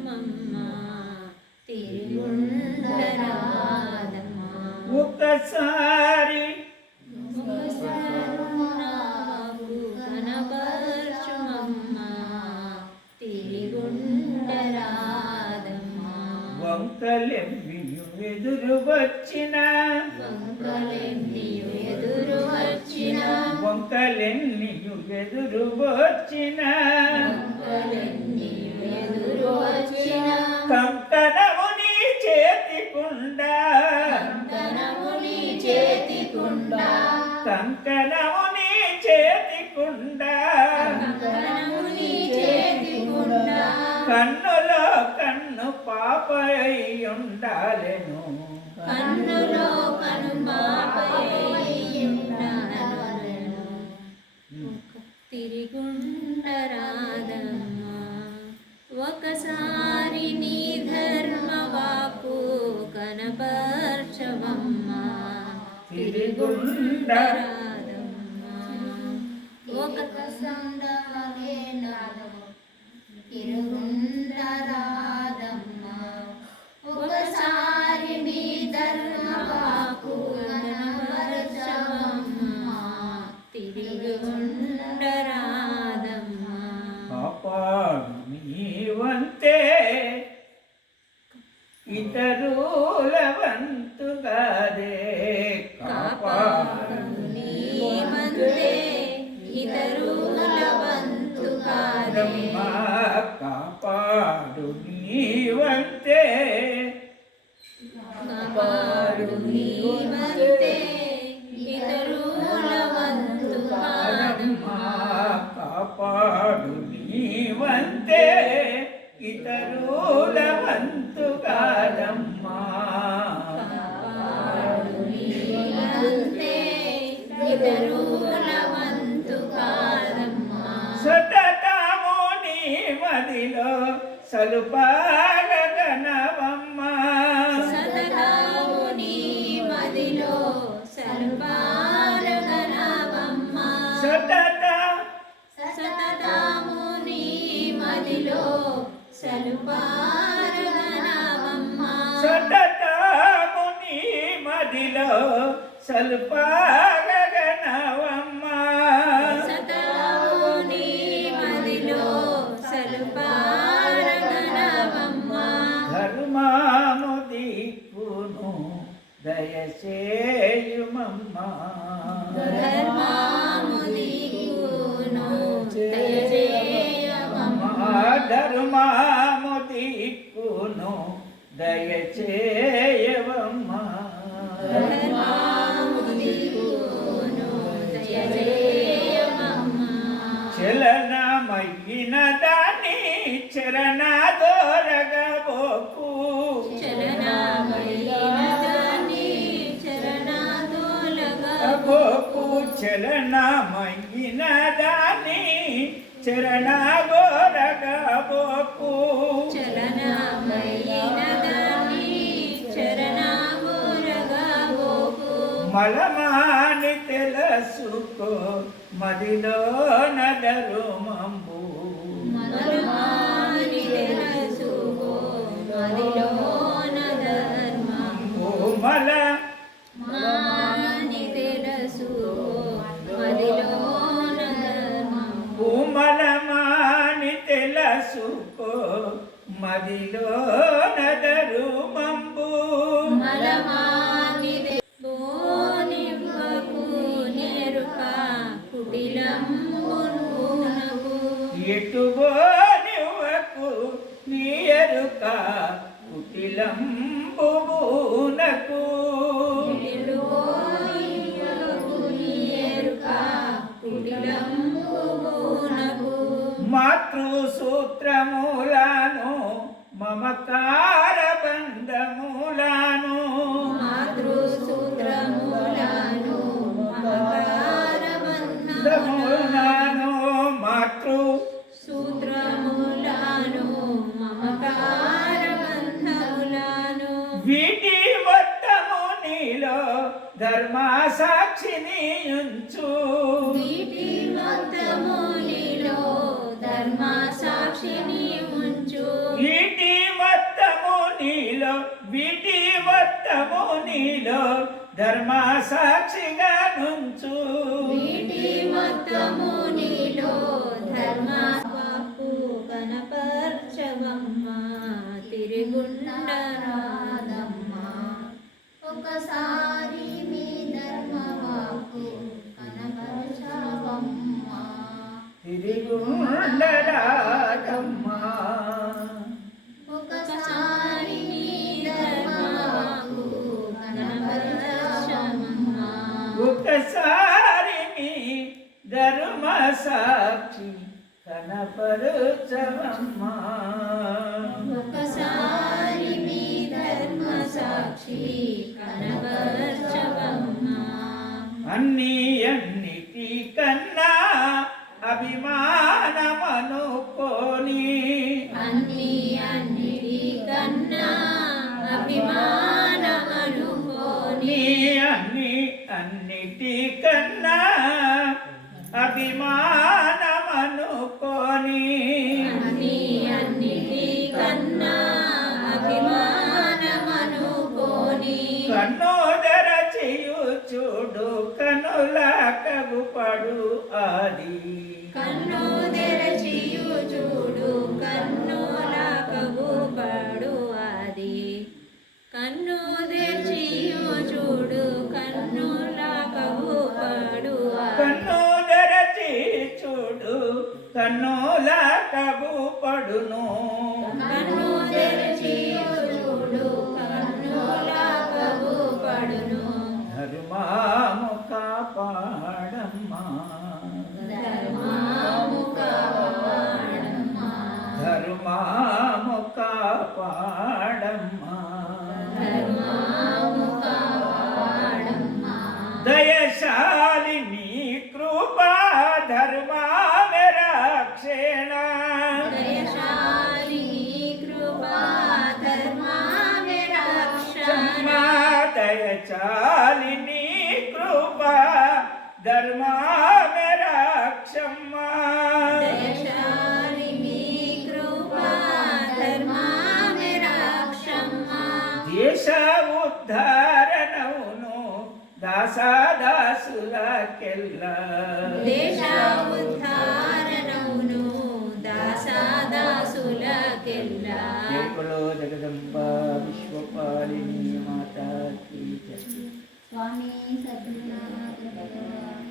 పరచుమమ్మా తిరుగుండరాదమ్మా ఒకసారి నాకు కనపరచుమమ్మా తిరుగుండరాదమ్మా వంకలెమ్మియు ఎదురు వచ్చిన వంకలెన్నియు ఎదురు వచ్చిన వంకలెన్నియు ఎదురు వచ్చిన వంకలెన్నియు ఎదురు వచ్చిన కంకణము నీ చేతికుండా కంకణము నీ చేతికుండా కంకణము నీ చేతికుండా కంకణము నీ చేతికుండా కన్నులో కన్ను పాపై ఉండాలెను కన్నులో కను పాపై ఉండాలెను తిరుగుండరాదమ్మా ఒకసారి నీ ధర్మవాకు కనపరచవమ్మా తిరుగుండరాదమ్మా తిరుగుండరాదమ్మా ఒకసారి మీ ధర్మవాకు కనపరచవమ్మా తిరుగుండరాదమ్మా కాపాడు నీవంతే ఇతరుల వంతుగాదే కాపాడు నీవంతే ఇతరుల వంతు కాదే కాదమ్మా కాపాడు నీవంతే కాపాడు నీవంతే ఇతరుల వంతు కాదమ్మా కాపాడు నీవంతే ఇతరుల వంతు కాదమ్మా కాపాడు నీవంతే ఇతరుల వంతు కాదమ్మా సతతము నీ మదిలో సలుపాగనవమ్మా సతతము నీ మదిలో సర్వారగనవమ్మా సతతము నీ మదిలో సర్వారగనవమ్మా సతతము నీ మదిలో సలుపాగనవమ్మా సతతము నీ మదిలో సర్వారగనవమ్మా ధర్మాము దిక్కును దయచేయుమమ్మా ధర్మము దిక్కును దయచేయవమ్మా ధర్మాము దిక్కును దయచేయవమ్మా ధర్మము దిక్కును దయచేయవమ్మా చలనమయ్యిన దాన్ని చరణాదోరగబోకు చలనమయ్యినదాన్ని చరణాదోలగబోకు చలనమయ్యిన దాన్ని చరణాగోరగబోకు చలనమయ్యినదాన్ని చరణాగోరగబోకు మలమాని తెలుసుకో మదిలో నదరుమంబు మలమాని తెలుసుకో మదిలోన ధర్మము మల మాని తెలుసుకో మదిలోన ధర్మము మలమాని తెలుసుకో మదిలో నదరుమంబు మలమాని బోనివ్వకు నెరుక కుటిలంబునకు ఎటుబోనివ్వకు నీయరుక కుటిలంబునకు ఎటుబోనివ్వకు నెరుక కుటిలంబునకు మాతృసూత్రములను మమకార బంధములను మాతృసూత్రములను మమకార బంధములను మాతృ సూత్రములను మమకార బంధములను వీటి మొత్తము నీలో ధర్మ సాక్షిని ఉంచు వీటి మొత్తము నీలో ధర్మ సాక్షిని ఉంచు వీటి మొత్తము నీలో ధర్మపు కనపర్చవమ్మ తిరుగుండరాదమ్మ. ఒకసారి మీ ధర్మవాకు కనపరచవమ్మ. తిరుగుండరాదమ్మా. ఒకసారి మీ ధర్మవాకు కనపరచవమ్మ. ఒకసారి మీ ధర్మ సాక్షి కనపరుచవమ్మా. ఒకసారి మీ ధర్మ సాక్షి కనపర్చవమ్మ. అన్నిటి కన్నా అభిమానమనుకోని అన్నిటి కన్నా అభిమానమనుకోని అన్నిటి కన్నా అభిమానమనుకోని అన్నిటి కన్నా అభిమానమనుకోని కన్నోదర చేయు చూడు కనుల కగుపడు ఆది. కన్ను తెరచియు చూడు కన్నుల కగుపడు ఆది. కన్ను తెరచియు చూడు కన్నుల కగుపడు ఆది. కన్నోదర చేయి చూడు కన్నుల కగుపడును. కన్ను తెరచియు చూడు కన్నుల కగుపడును. ధర్మము కాపాడమ్మా. ధర్మము కాపాడమ్మ. ధర్మము కాపాడమ్మా. ధర్మము కాపాడమ్మ. దయశాలిని కృపా ధర్మామె రక్షణ. దయశాలిని కృపా ధర్మామె రక్షణ. దయశాలిని కృపా ధర్మామె రక్షమ్మ. దయశాలిని కృపా ధర్మామె రక్షమ్మ. దేశ ఉద్ధారణవును దాసాదాసులకెల్లా. దేశ ఉద్ధారణమును దాసాదాసులకెల్లా. జయకులో జగదంబ విశ్వపాలిని మాతా కీ జయ. స్వామి సద్గురునాథ భగవాన్